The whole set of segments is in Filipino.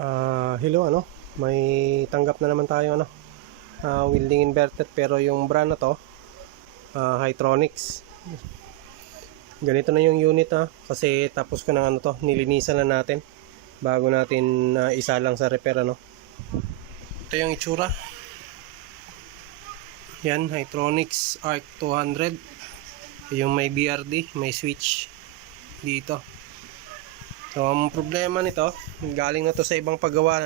Hello, may tanggap na naman tayo welding inverter, pero yung brand na to, Hytronics. Ganito na yung unit kasi tapos ko ng nilinisan na natin bago natin isa lang sa repair Ito yung itsura. Yan, Hytronics ARC 200. Yung may BRD, may switch dito. So, ang problema nito, galing na to sa ibang paggawa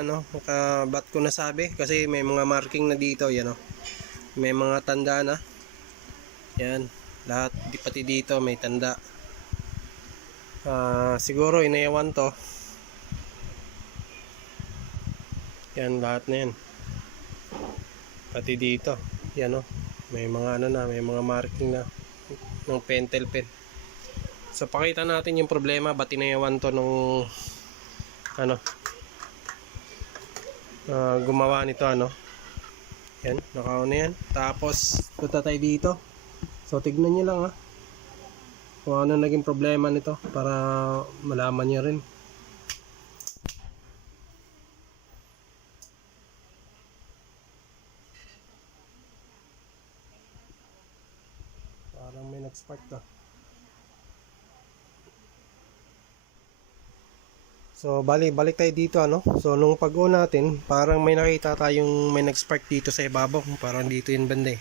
ba't ko nasabi? Kasi may mga marking na dito, yan may mga tanda na. Yan, lahat, pati dito may tanda. Siguro inayawan to. Yan, lahat na yan. Pati dito, yan may mga may mga marking na ng pentel pen. So pakita natin yung problema, ba't inayawan to nung gumawa nito yan, nakaon na yan. Tapos punta tayo dito. So tignan nyo lang kung ano naging problema nito para malaman nyo rin. Parang may nag-spark to. So balik tayo dito So nung pag-on natin, parang may nakita tayong may nag-spark dito sa ibabaw, parang dito yung banda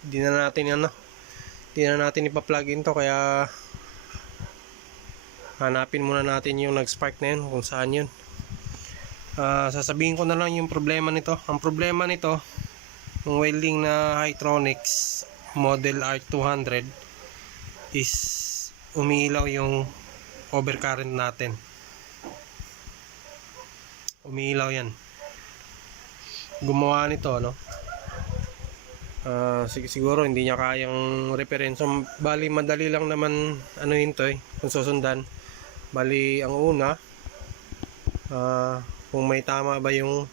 Hindi na natin ipa-plug in to, kaya hanapin muna natin yung nag-spark na yun, kung saan yun. Sasabihin ko na lang yung problema nito. Ang problema nito, yung welding na Hytronics model R200 is umiilaw yung overcurrent natin. Umiilaw yan. Gumawa nito siguro hindi niya kayang repair. So bali madali lang naman to kung susundan. Bali ang una, kung may tama ba yung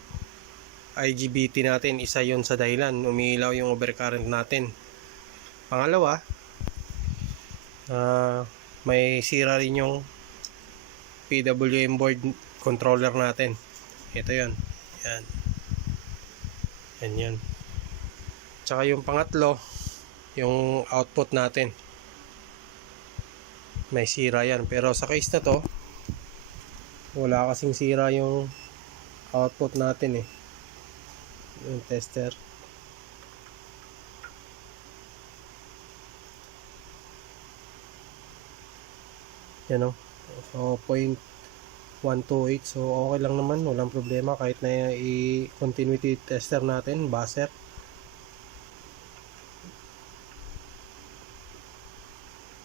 IGBT natin, isa yon sa dahilan umiilaw yung overcurrent natin. Pangalawa, may sira rin yung PWM board controller natin. Ito yon, yan. Tsaka yung pangatlo, yung output natin, may sira yan. Pero sa case na to, wala kasing sira yung output natin yung tester. Yan so 0.128, so okay lang naman, walang problema kahit na i-continuity tester natin, buzzer.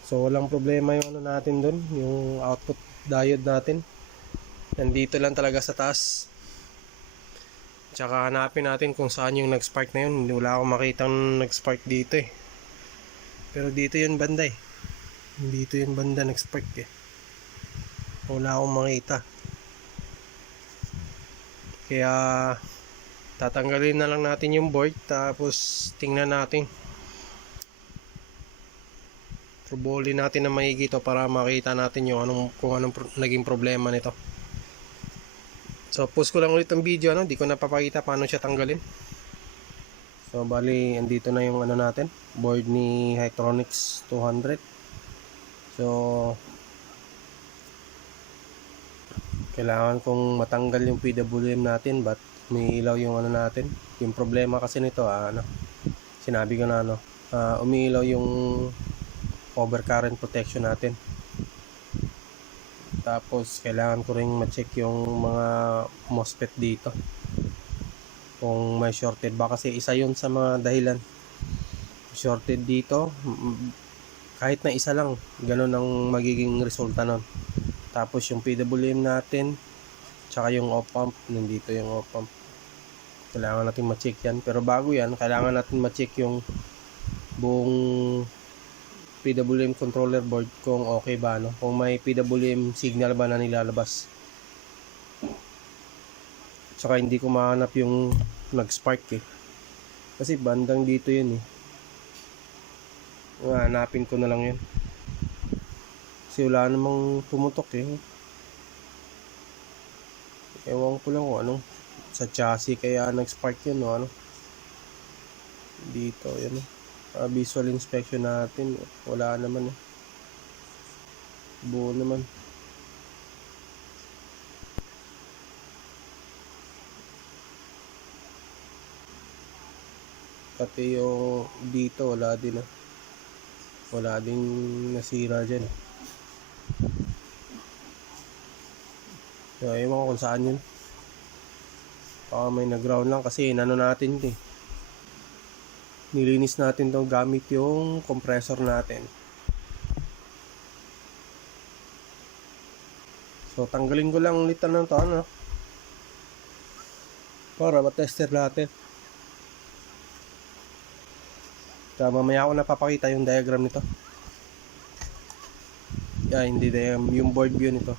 So walang problema yung natin dun, yung output diode natin nandito lang talaga sa taas. Tsaka hanapin natin kung saan yung nag-spark na yun. Wala akong makitang nag-spark dito pero dito yun banda dito yung banda nag-spark wala akong makita. Kaya tatanggalin na lang natin yung board, tapos tingnan natin, trouble natin na maigi to para makita natin yung kung anong naging problema nito. So post ko lang ulit ang video di ko napapakita paano siya tanggalin. So bali andito na yung natin, board ni Hytronics 200. So kailangan kong matanggal yung PWM natin, but may ilaw yung natin. Yung problema kasi nito sinabi ko na umiilaw yung overcurrent protection natin. Tapos kailangan ko ring ma-check yung mga MOSFET dito kung may shorted ba, kasi isa yun sa mga dahilan. Shorted dito, kahit na isa lang, ganun ang magiging resulta nun. Tapos yung PWM natin, tsaka yung op-pump, nandito yung op-pump, kailangan natin ma-check yan. Pero bago yan, kailangan natin ma-check yung buong PWM controller board kung okay ba kung may PWM signal ba na nilalabas. Tsaka hindi ko mahanap yung nag-spark kasi bandang dito yun hanapin ko na lang yun kasi wala namang pumutok Ewan ko lang kung anong sa chassis kaya nag-spark yun o ano. Dito, yun. Visual inspection natin, wala naman eh. Buo naman. Pati yung dito, wala din ah. Wala ding nasira dyan. So, ewan ko kung saan yun. Baka may nag-ground lang kasi inano natin ito eh. Nilinis natin to gamit yung compressor natin. So, tanggalin ko lang ulit ng to, ano, para matester natin. Kaya mamaya ako napapakita yung diagram nito. Hindi diagram, yung board view nito.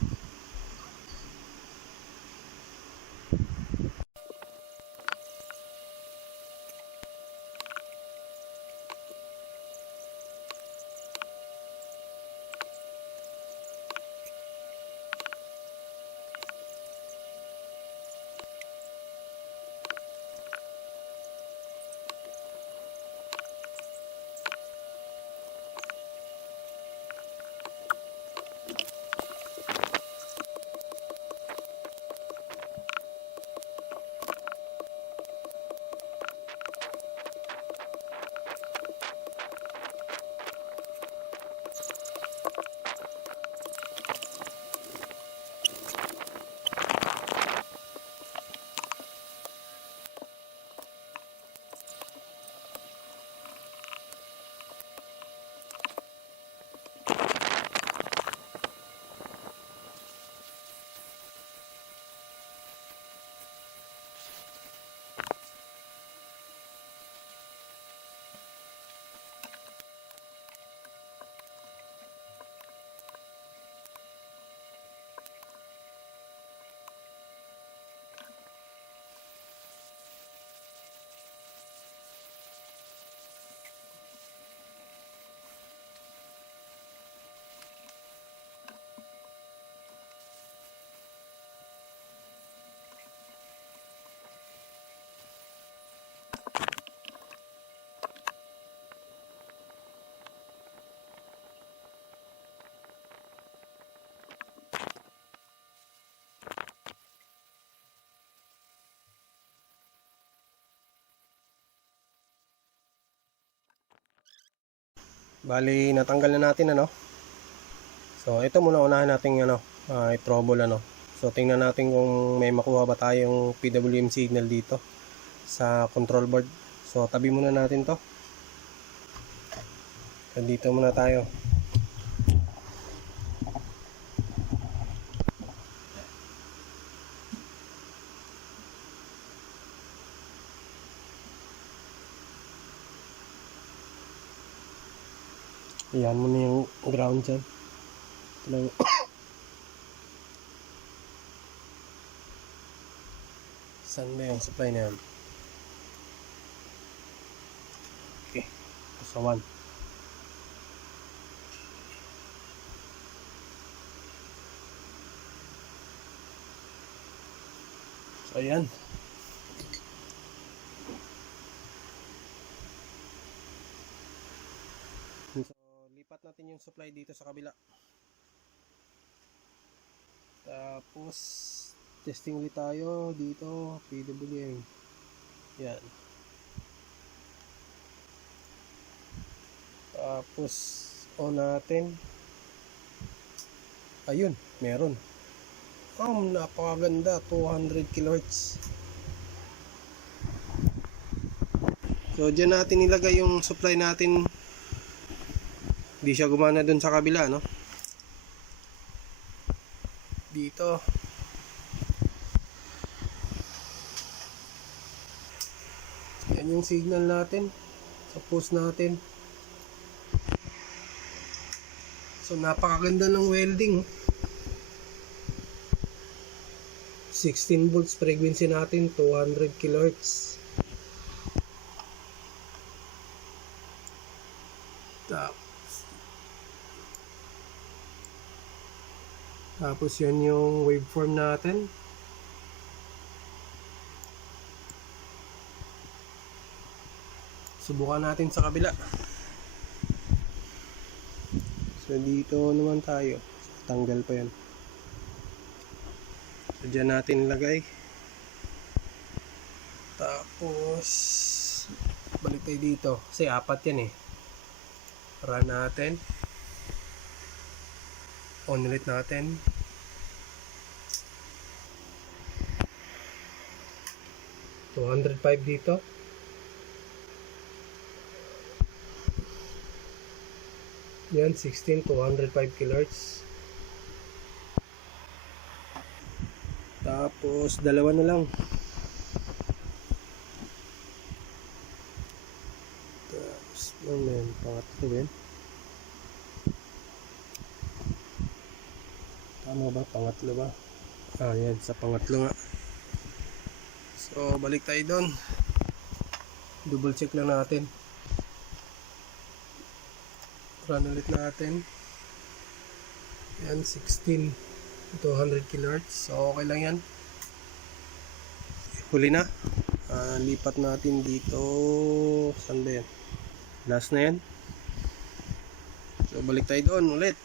Bali, natanggal na natin ano. So, ito muna unahin natin ano, i-trouble ano. So, tingnan natin kung may makuha ba tayong PWM signal dito sa control board. So, tabi muna natin to. So, dito muna tayo. Ayan muna yung ground dyan. Ito lang. Saan ba yung supply na yan? Okay. Ito sa 1. So, ayan. So, lipat natin yung supply dito sa kabila. Tapos, testing ulit tayo dito, PWM. Yan. Tapos, on natin. Ayun, meron. Napakaganda, 200 kHz. So, dyan natin ilagay yung supply natin. Hindi siya gumana dun sa kabila, no? Dito. Yan yung signal natin sa post natin. So, napakaganda ng welding. 16 volts frequency natin, 200 kHz. Tapos yan yung waveform natin. Subukan natin sa kabila. So dito naman tayo. Tanggal pa yan. So dyan natin lagay. Tapos balik tayo dito. Kasi apat yan eh. Run natin. On ulit natin. $205 dito. Yan, 16, 205 kHz. Tapos, dalawa na lang. Tapos, pangatlo yan. Tama ba? Pangatlo ba? Yan, sa pangatlo nga. So, balik tayo doon. Double check lang natin. Run ulit natin. Yan, 16 200 kHz. So okay lang yan. Huli na. Lipat natin dito. Saan ba yan? Last na yan. So balik tayo doon ulit.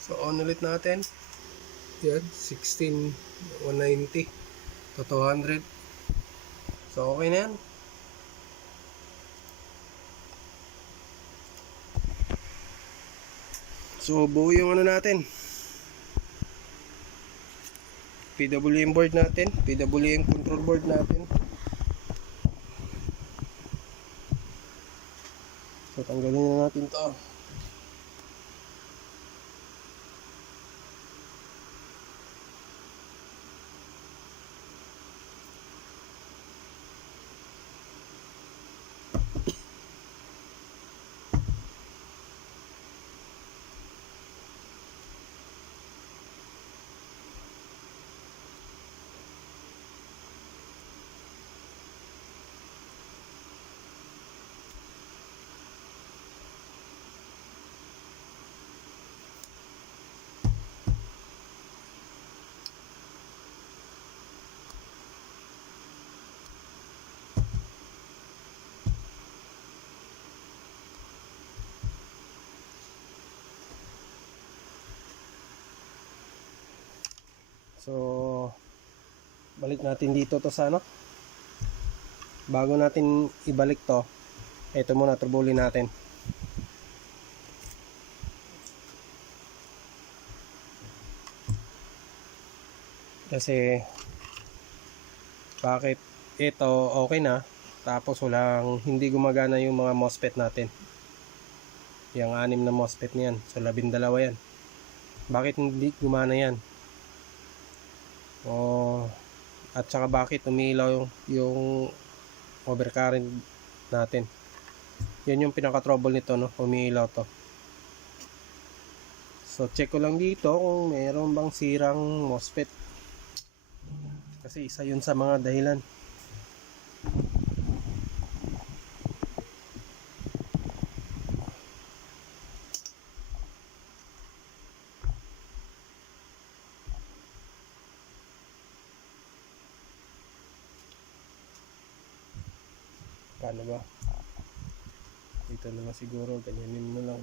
So on ulit natin. Yan, 16 190 to 200. So okay na yan. So buo yung ano natin, PWM board natin, PWM control board natin. So tanggalin na natin to. So balik natin dito to sa ano. Bago natin ibalik to, ito muna turbulin natin. Kasi bakit ito okay na tapos walang, hindi gumagana yung mga MOSFET natin. Yung 6 na MOSFET niyan. So 12 yan. Bakit hindi gumana yan? At saka bakit umiilaw yung overcurrent natin. Yan yung pinaka trouble nito, no? Umiilaw to. So check ko lang dito kung mayroon bang sirang MOSFET. Kasi isa yun sa mga dahilan. Paano ba? Dito na siguro, ganyanin mo lang.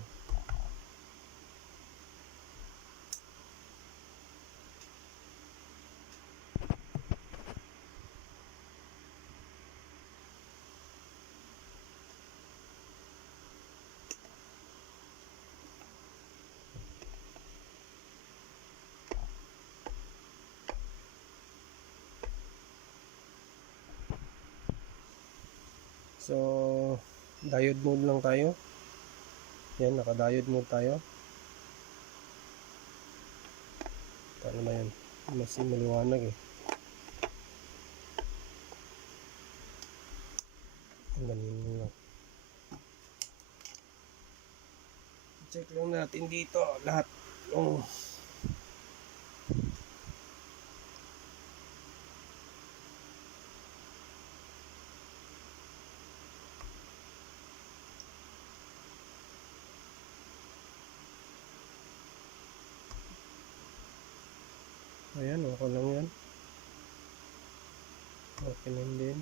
So, diode mode lang tayo. Yan, naka-diode mode tayo. Paano na yan? Mas maliwanag eh. Ganun lang. Check lang natin dito lahat. Openin din.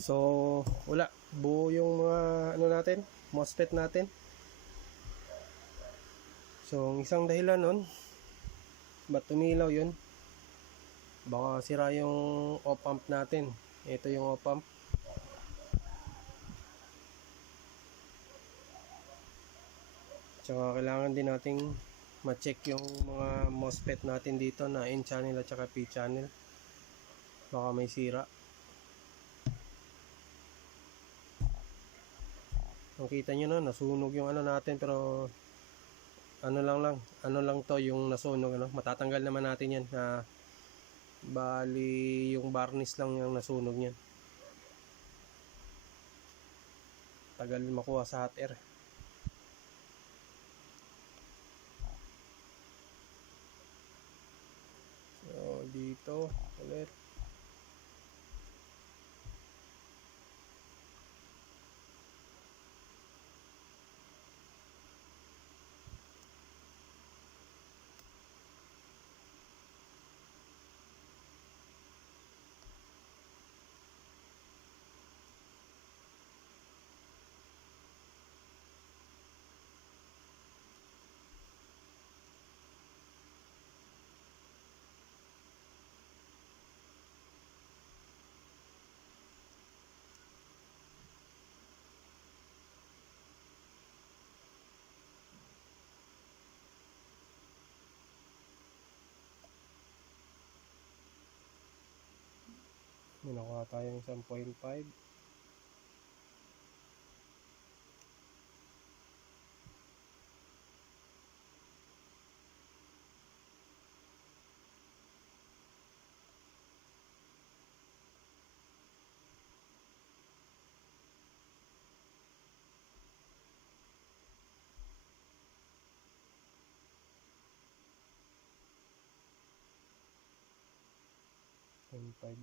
So, wala. Buo yung mga ano natin, MOSFET natin. So, ang isang dahilan nun, ba't tumilaw yun? Baka sira yung op-amp natin. Ito yung op-amp. Tsaka kailangan din nating ma-check yung mga MOSFET natin dito na N channel at saka P channel. Baka may sira. Nakita nyo na, nasunog yung ano natin, pero ano lang to yung nasunog, ano. Matatanggal naman natin yan. Bali yung varnish lang yung nasunog niyan. Tagal makuha sa hot air. So dito ulit. May nakuha tayong 1.5.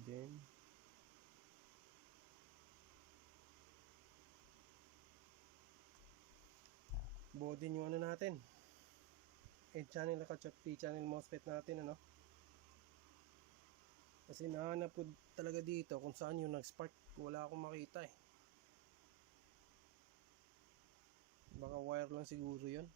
Din. Buo din yung ano natin, N channel at P channel MOSFET natin, ano. Kasi nahanap ko talaga dito kung saan yung nag-spark. Wala akong makita eh. Baka wire lang siguro yun.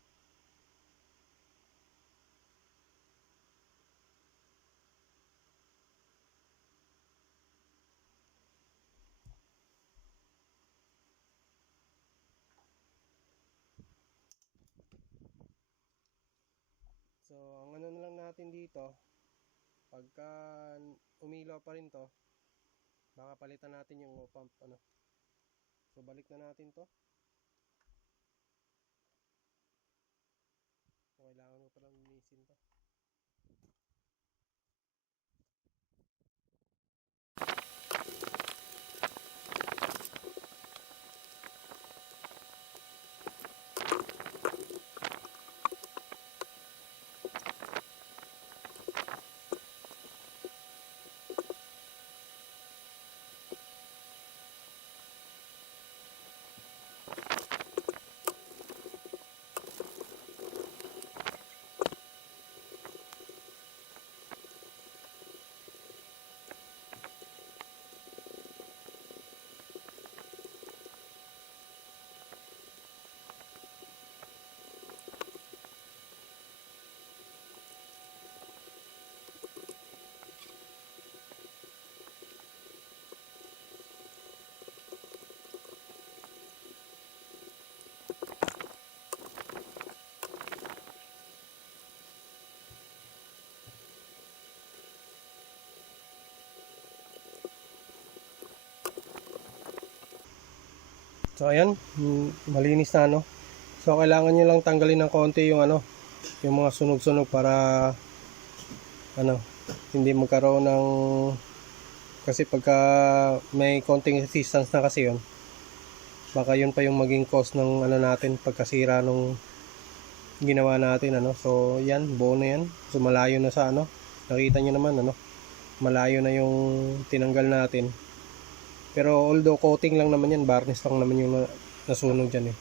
So ang ano na lang natin dito, pagka umilaw pa rin to, baka palitan natin yung pump, ano. So balik na natin to. So, kailangan ko palang linisin to. So ayan, malinis na, no. So kailangan nyo lang tanggalin ng konti yung yung mga sunog-sunog para hindi magkaroon ng, kasi pagka may konting resistance na kasi yun, baka yun pa yung maging cause ng natin, pagkasira nung ginawa natin, so yan, buo na yan. So malayo na sa nakita nyo naman, malayo na yung tinanggal natin, pero although coating lang naman yan, varnish lang naman yung nasunog dyan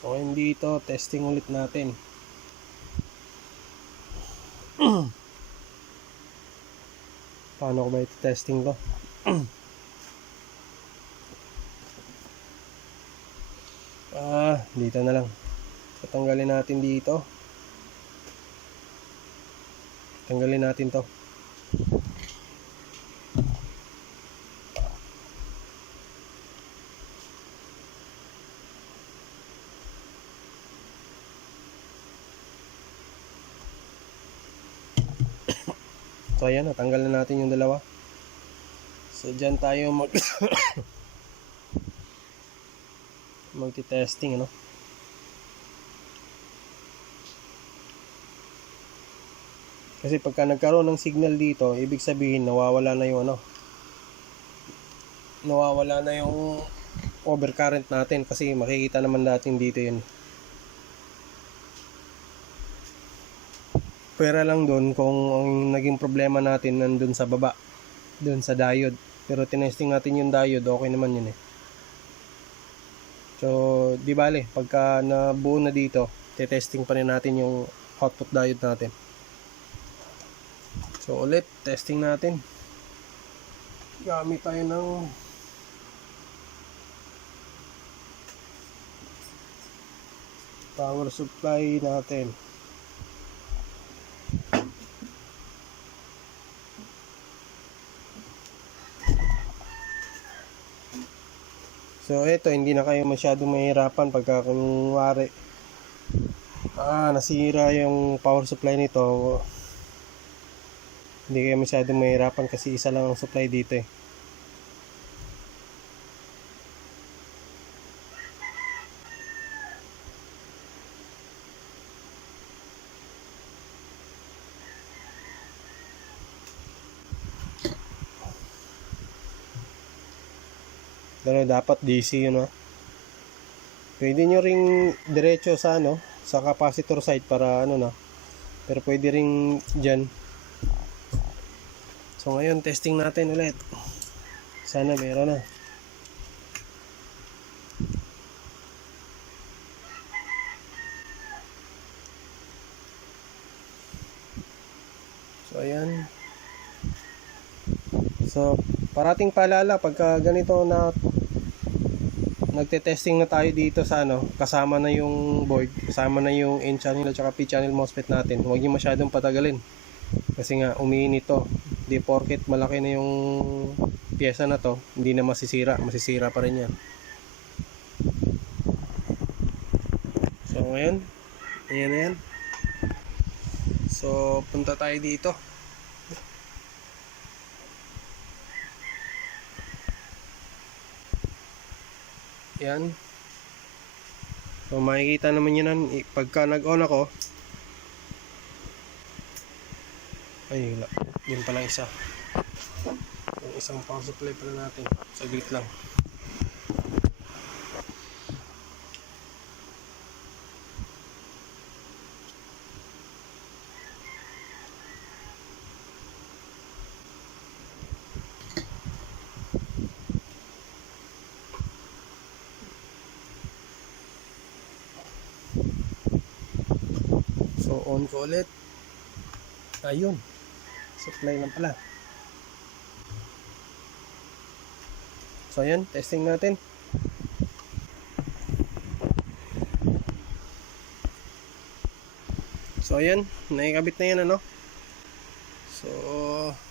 So dito, testing ulit natin. Paano ko ba ito testing to? Dito na lang. Tatanggalin natin dito. Tanggalin natin to. So ayan, natanggal na natin yung dalawa. So dyan tayo magti-testing, Kasi pagka nagkaroon ng signal dito, ibig sabihin nawawala na yung nawawala na yung overcurrent natin, kasi makikita naman natin dito yun. Pera lang doon kung ang naging problema natin nandun sa baba, doon sa diode. Pero tinesting natin yung diode, okay naman yun So di bale, pagka nabuo na dito, testing pa rin natin yung output diode natin. So ulit, testing natin. Gamit tayo ng power supply natin. So ito, hindi na kayo masyadong mahirapan pagka kunwari nasira yung power supply nito. Hindi kayo masyadong mahirapan kasi isa lang ang supply dito Pero dapat DC yun Pwede nyo ring diretso sa sa capacitor side para pero pwede ring dyan. So ngayon, testing natin ulit. Sana meron na. So ayan. So parating paalala pagka ganito na nagte-testing na tayo dito sa kasama na yung board, kasama na yung N channel at saka P channel MOSFET natin. Huwag niyo masyadong patagalin kasi nga umiinit to. Di porket malaki na yung pyesa na to, hindi na masisira pa rin yan. So ngayon, ayan na yan. So punta tayo dito. Yan. So makikita naman yun pagka nag-on ako. Ay, wala. Yun pala isa. Yung isang power supply pala natin. Saglit lang. So on ko ulit. Ayun. Supply lang pala. So ayan, testing natin. So ayan, naikabit na yan So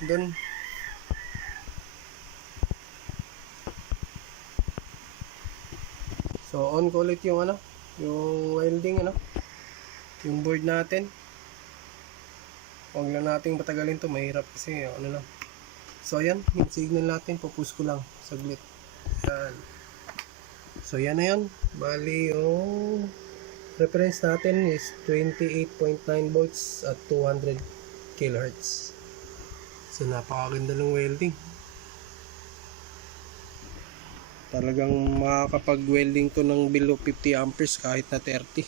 dun. So on ko ulit yung yung welding yung board natin. Huwag lang nating patagalin to, mahirap kasi lang. So ayan, yung signal natin, pupush ko lang saglit. Yan. So yan na yan. Bali yung reference natin is 28.9 volts at 200 kHz. So napakaganda ng welding. Talagang makakapag-welding to ng below 50 amperes kahit na 30.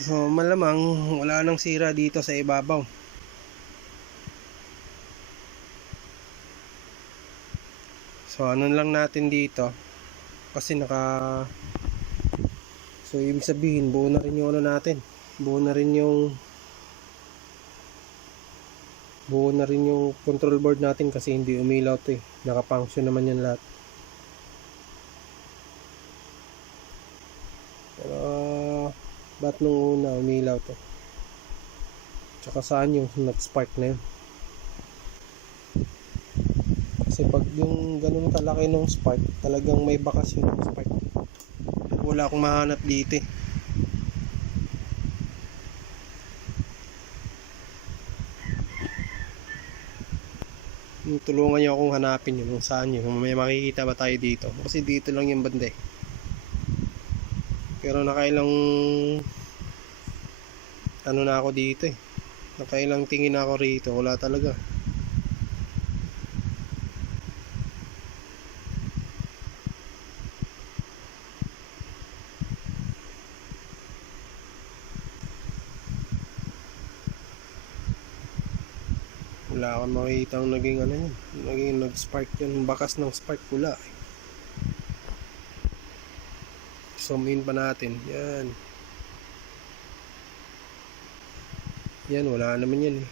So malamang wala nang sira dito sa ibabaw. So ano lang natin dito kasi so ibig sabihin buo na rin yung ano natin. Buo na rin yung control board natin kasi hindi umilaw to eh. Naka-function naman yan lahat. Pero ba't nung una umilaw to? Tsaka saan yung nag-spark na yun? Kasi pag yung ganun kalaki ng spark, talagang may bakas yung spark. Wala akong mahanap dito eh. Tulungan niyo akong hanapin yun kung saan yun, kung may makikita ba tayo dito, kasi dito lang yung banda eh. Pero nakailang ano na ako dito eh, nakailang tingin na ako rito, wala talaga. Wala akong makikita ang naging ano yun, naging nag-spark yun, bakas ng spark wala eh. Zoom in pa natin, yan. Yan, wala naman yan eh.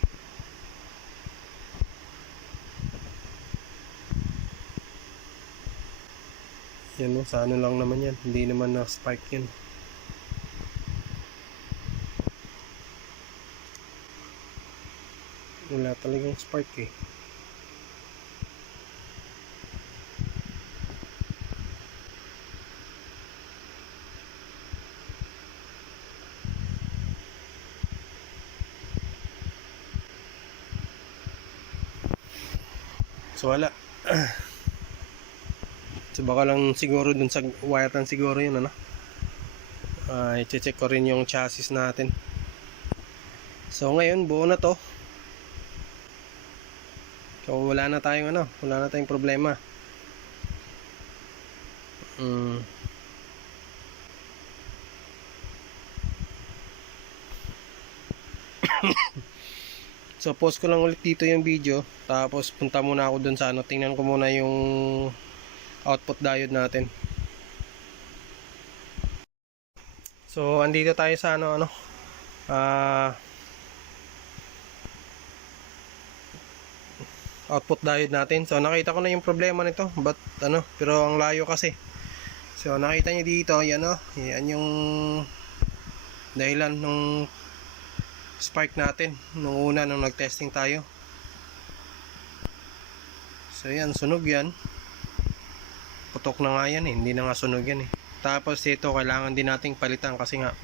Yan no, sa ano lang naman yan, hindi naman na-spark yan. Wala talagang spark eh. So wala. So baka lang siguro dun sa wire tan siguro yun ano. I-check ko rin yung chassis natin. So ngayon buo na to. So wala na tayong ano, wala na tayong problema. So post ko lang ulit dito yung video, tapos punta muna ako dun sa ano, tingnan ko muna yung output diode natin. So andito tayo sa ano output diode natin. So nakita ko na yung problema nito, but ano, pero ang layo kasi. So nakita niyo dito, yan oh, yan yung dahilan ng spark natin nung una nung nag-testing tayo. So yan, sunog yan. Putok na nga yan eh, hindi na nga sunog yan eh. Tapos ito kailangan din nating palitan kasi nga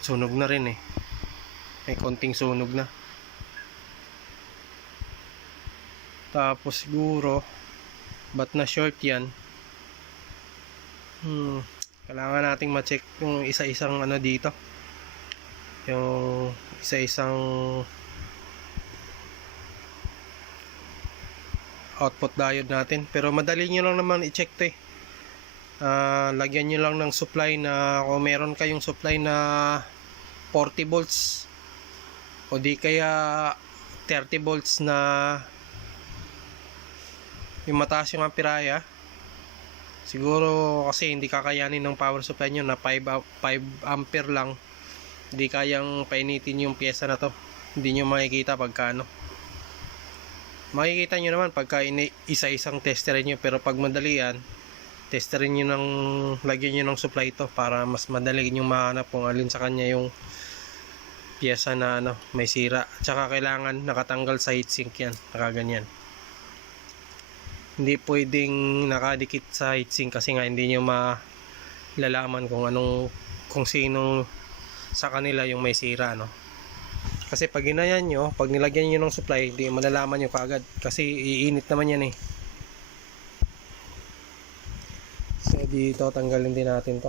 sunog na rin eh. May konting sunog na. Tapos siguro ba't na short yan? Kailangan nating ma-check yung isa-isang ano dito. Yung isa-isang output diode natin. Pero madali nyo lang naman i-check to eh. Lagyan nyo lang ng supply na, kung meron kayong supply na 40 volts o di kaya 30 volts na yung mataas yung ampiraya, siguro kasi hindi kakayanin ng power supply nyo na 5 ampere lang, hindi kayang painitin yung pyesa na to. Hindi nyo makikita pagka ano, makikita nyo naman pagka isa-isang testerin nyo, pero pag madali yan, testerin nyo ng, lagyan nyo ng supply to para mas madali nyo mahanap kung alin sa kanya yung pyesa na ano, may sira. Tsaka kailangan nakatanggal sa heatsink yan, nakaganyan. Hindi pwedeng nakadikit sa heatsink kasi nga hindi nyo malalaman kung anong, kung sino sa kanila yung may sira, no? Kasi pag ginayan nyo, pag nilagyan nyo ng supply, hindi malalaman nyo kaagad. Kasi iinit naman yan eh. So dito, tanggalin din natin to.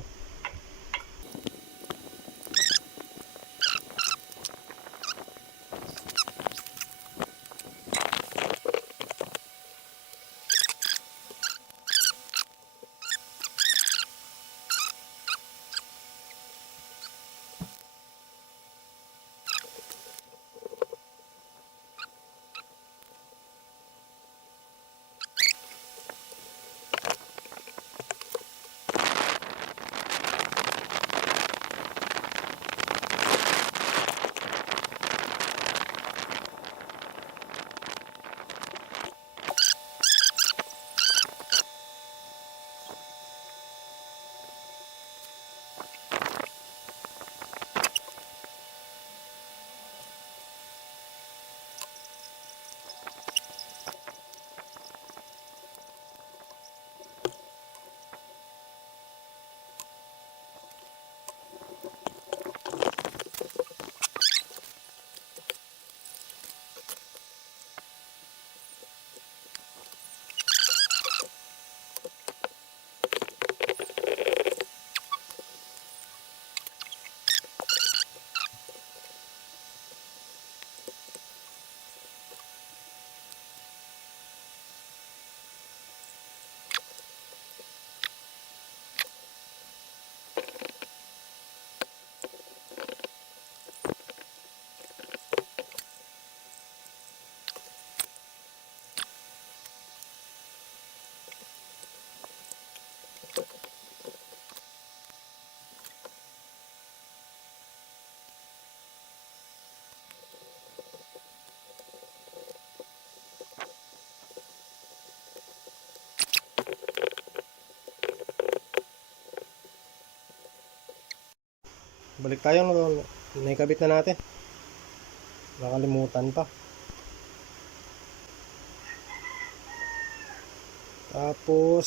Balik tayo, naikabit na natin. Nakalimutan pa. Tapos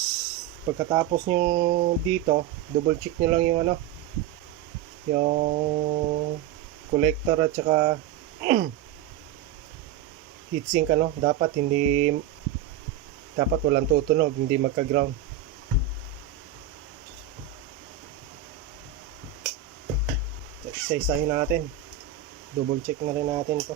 pagkatapos nyo dito, double check nyo lang yung ano, yung collector at saka heatsink ano, dapat walang tutunog, hindi magka-ground. Isa-isahin natin. Double check na rin natin to.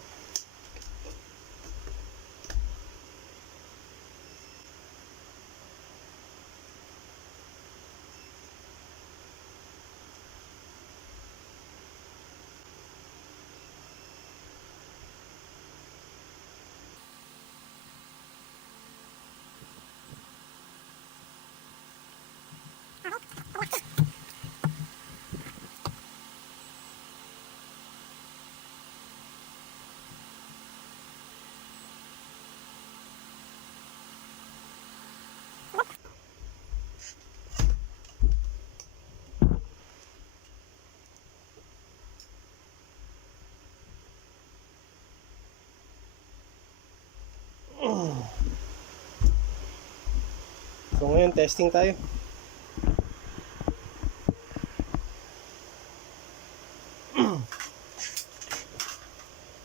So ngayon testing tayo.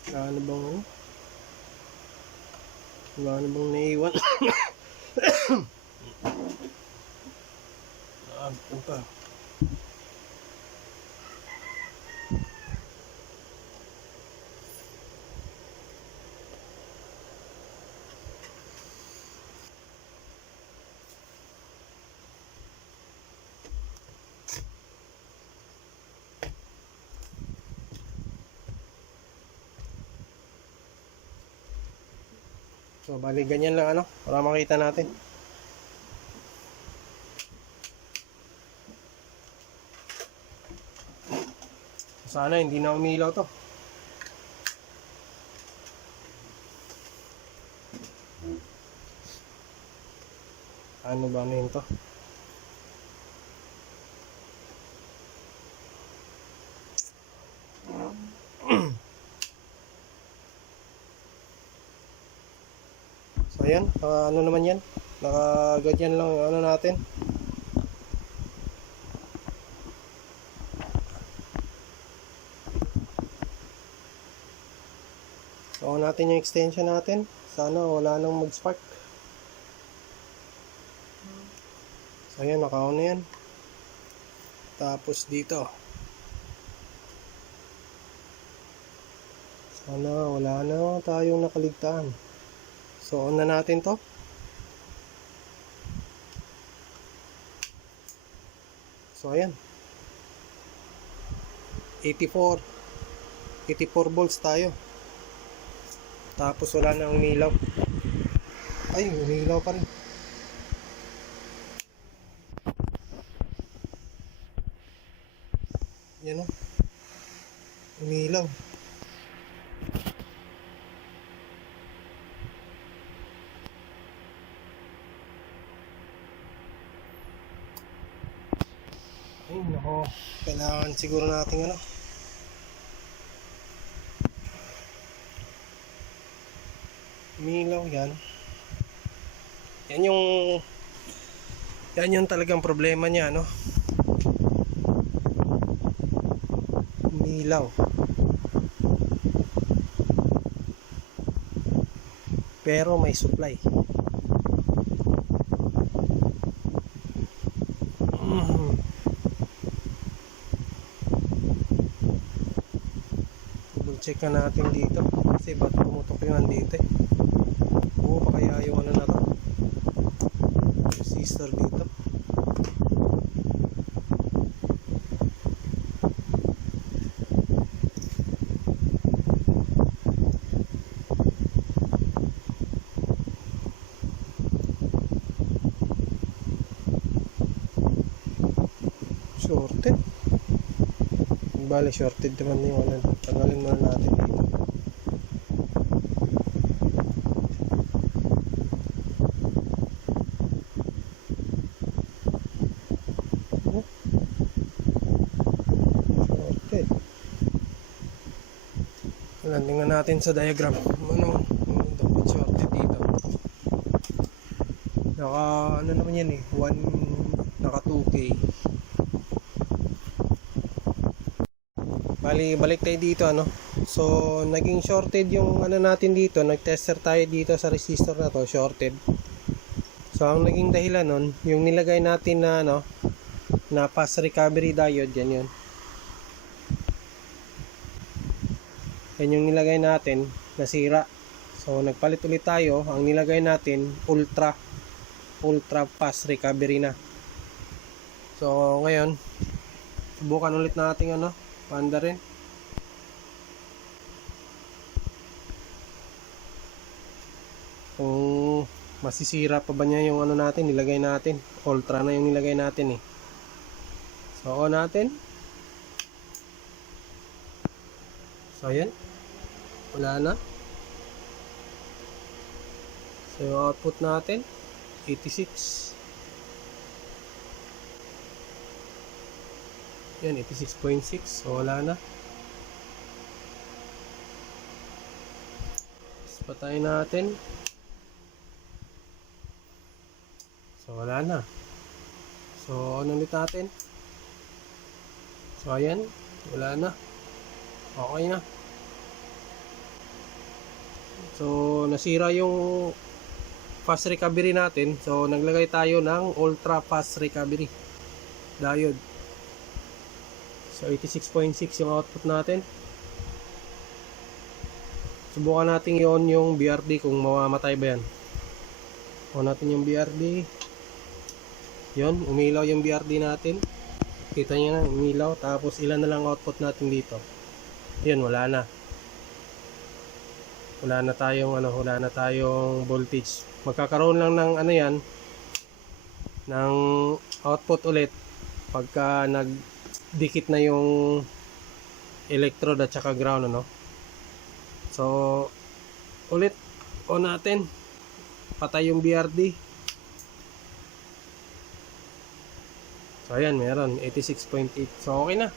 Wala na bang naiwan? Ito pa. So, bali ganyan lang ano, para makita natin. Sana hindi na umilaw to. Ano ba na yun to? So ayan, ano naman yan, nakaganyan lang ano natin. So on natin yung extension natin. Sana wala nang mag-spark. So ayan, naka-on na yan. Tapos dito, sana wala na tayong nakaligtaan. So on na natin to. So ayan, 84 volts tayo. Tapos wala na umilaw. Ay, umilaw pa rin. Yan o, umilaw. Ay nako, kailangan siguro natin ano, umilaw yan. Yan yung talagang problema niya, no? Umilaw. Pero may supply. Double check na natin dito kasi ba't pumutok yung andito eh. Oo, pa kaya yung ano na to, resistor dito. Shorted. Bale, shorted naman yung ano. Tanggalin muna natin dito. Shorted. Tingnan natin sa diagram. Dapat shorted dito. Ano naman yan eh. Naka 2K. Balik tayo dito ano. So naging shorted yung ano natin dito. Nag-tester tayo dito sa resistor na to, shorted. So ang naging dahilan nun, yung nilagay natin na ano, na fast recovery diode, yan yung nilagay natin, nasira. So nagpalit ulit tayo. Ang nilagay natin ultra fast recovery na. So ngayon subukan ulit natin ano, panda rin. Kung masisira pa ba niya yung ano natin, nilagay natin. Ultra na yung nilagay natin eh. So on natin. So ayan, wala na. So yung output natin 86. Yan, 86.6. So wala na. Patayin natin. So wala na. So on ulit natin. So ayan, wala na. Okay na. So nasira yung fast recovery natin. So naglagay tayo ng ultra fast recovery diode. So 86.6 yung output natin. Subukan natin yon yung BRD kung mamamatay ba yan. On natin yung BRD. Yon, umilaw yung BRD natin. Kita nyo na, umilaw. Tapos ilan na lang output natin dito. Yun, wala na. Wala na tayong voltage. Magkakaroon lang ng ano yan, ng output ulit pagka nagdikit na yung electrode at saka ground, ano. So ulit on natin, patay yung BRD. So ayan, meron 86.8. So okay na.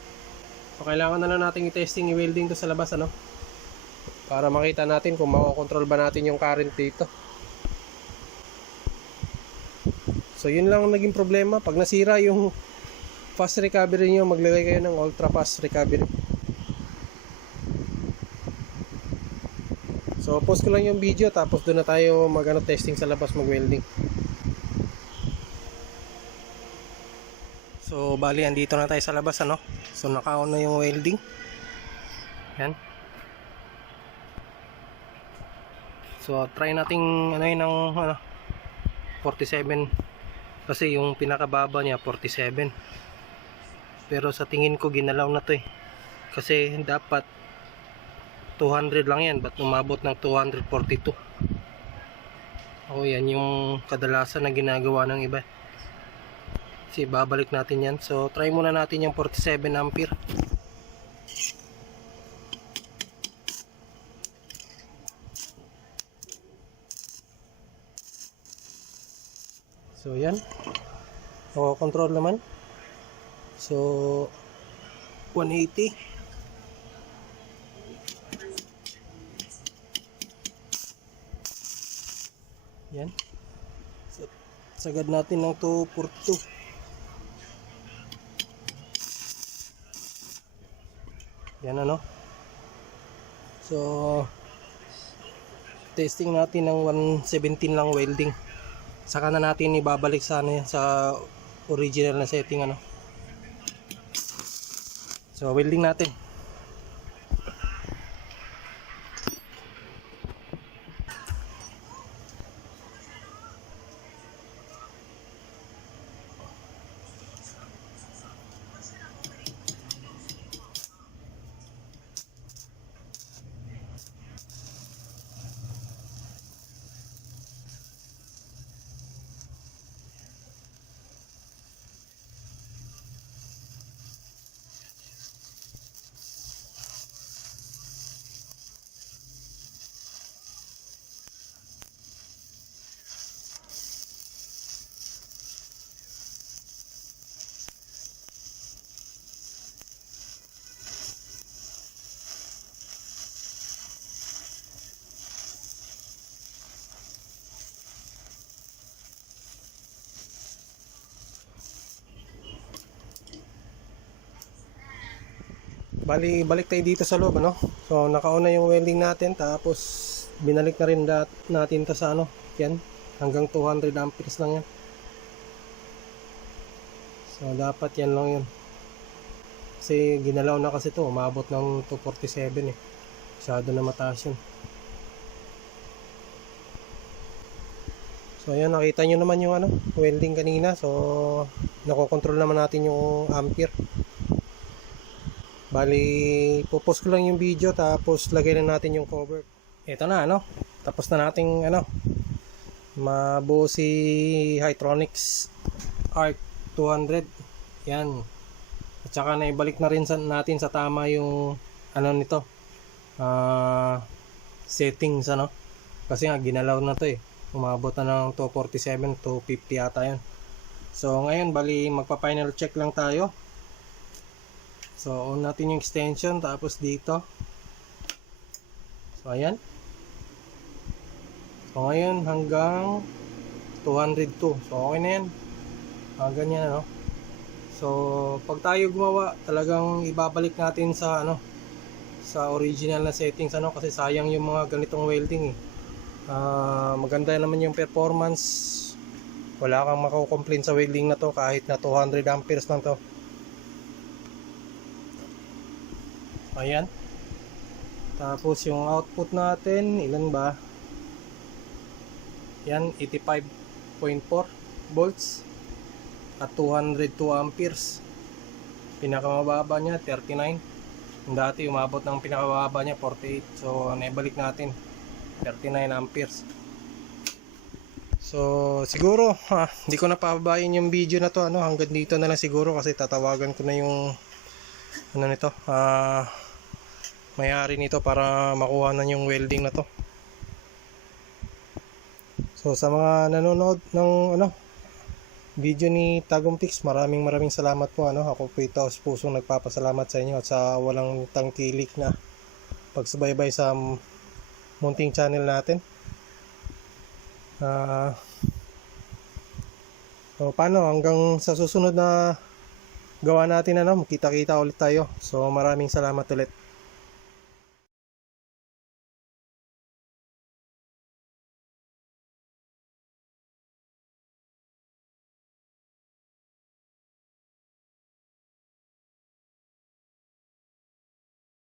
So kailangan na lang natin i-testing, i-welding to sa labas, ano, para makita natin kung makokontrol ba natin yung current dito. So yun lang ang naging problema. Pag nasira yung fast recovery nyo, maglagay kayo ng ultra fast recovery. So So post ko lang yung video, tapos doon na tayo testing sa labas, mag-welding. So bali andito na tayo sa labas, ano. So naka-on na yung welding. Yan. So try nating ng 47, kasi yung pinakababa niya 47. Pero sa tingin ko ginalaw na to eh. Kasi dapat 200 lang yan, ba't umabot ng 242? O yan yung kadalasan na ginagawa ng iba. Kasi babalik natin yan. So try muna natin yung 47 ampere. So yan, o control naman. So 180. Yan. So, sagad natin ng 242. Yan, ano. So testing natin ng 117 lang welding. Saka na natin ibabalik sa sa original na setting, ano. So welding natin. Bali, balik tayo dito sa loob, ano. So naka-on na yung welding natin, tapos binalik na rin natin ta sa yan, hanggang 200 amperes lang yan. So dapat yan lang yun, kasi ginalaw na kasi to, umabot ng 247 eh. Masyado na mataas yun. So ayan, nakita nyo naman yung welding kanina. So nakokontrol naman natin yung ampere. Bali, popost ko lang yung video, tapos lagay na natin yung cover. Ito na, tapos na nating mabuo si Hitronics Arc 200. Yan. At saka naibalik na rin natin sa tama yung nito, settings, kasi nga ginalaw na to eh. Umabot na ng 247, 250 yata yun. So ngayon, bali magpa-final check lang tayo. So on natin yung extension, tapos dito. So ayan. So ngayon hanggang 202. So okay na yan. Ganyan, So pag tayo gumawa, talagang ibabalik natin sa sa original na settings, kasi sayang yung mga ganitong welding eh. Maganda naman yung performance. Wala kang mako-complain sa welding na to, kahit na 200 amperes lang to. Ayan. Tapos yung output natin, ilan ba? Yan, 85.4 volts at 202 amperes. Pinakamababa niya 39. Dati umabot ng pinakamababa niya 48. So naibalik natin 39 amperes. So siguro hindi ko na pababayin yung video na to, hanggang dito na lang siguro, kasi tatawagan ko na yung nito, may-ari nito, para makuha na yung welding na to. So sa mga nanonood ng video ni Tagumpix, maraming salamat po, ako po ito sa pusong nagpapasalamat sa inyo at sa walang tangkilik na pagsubaybay sa munting channel natin. So paano, hanggang sa susunod na gawa natin, kita-kita ulit tayo. So maraming salamat ulit.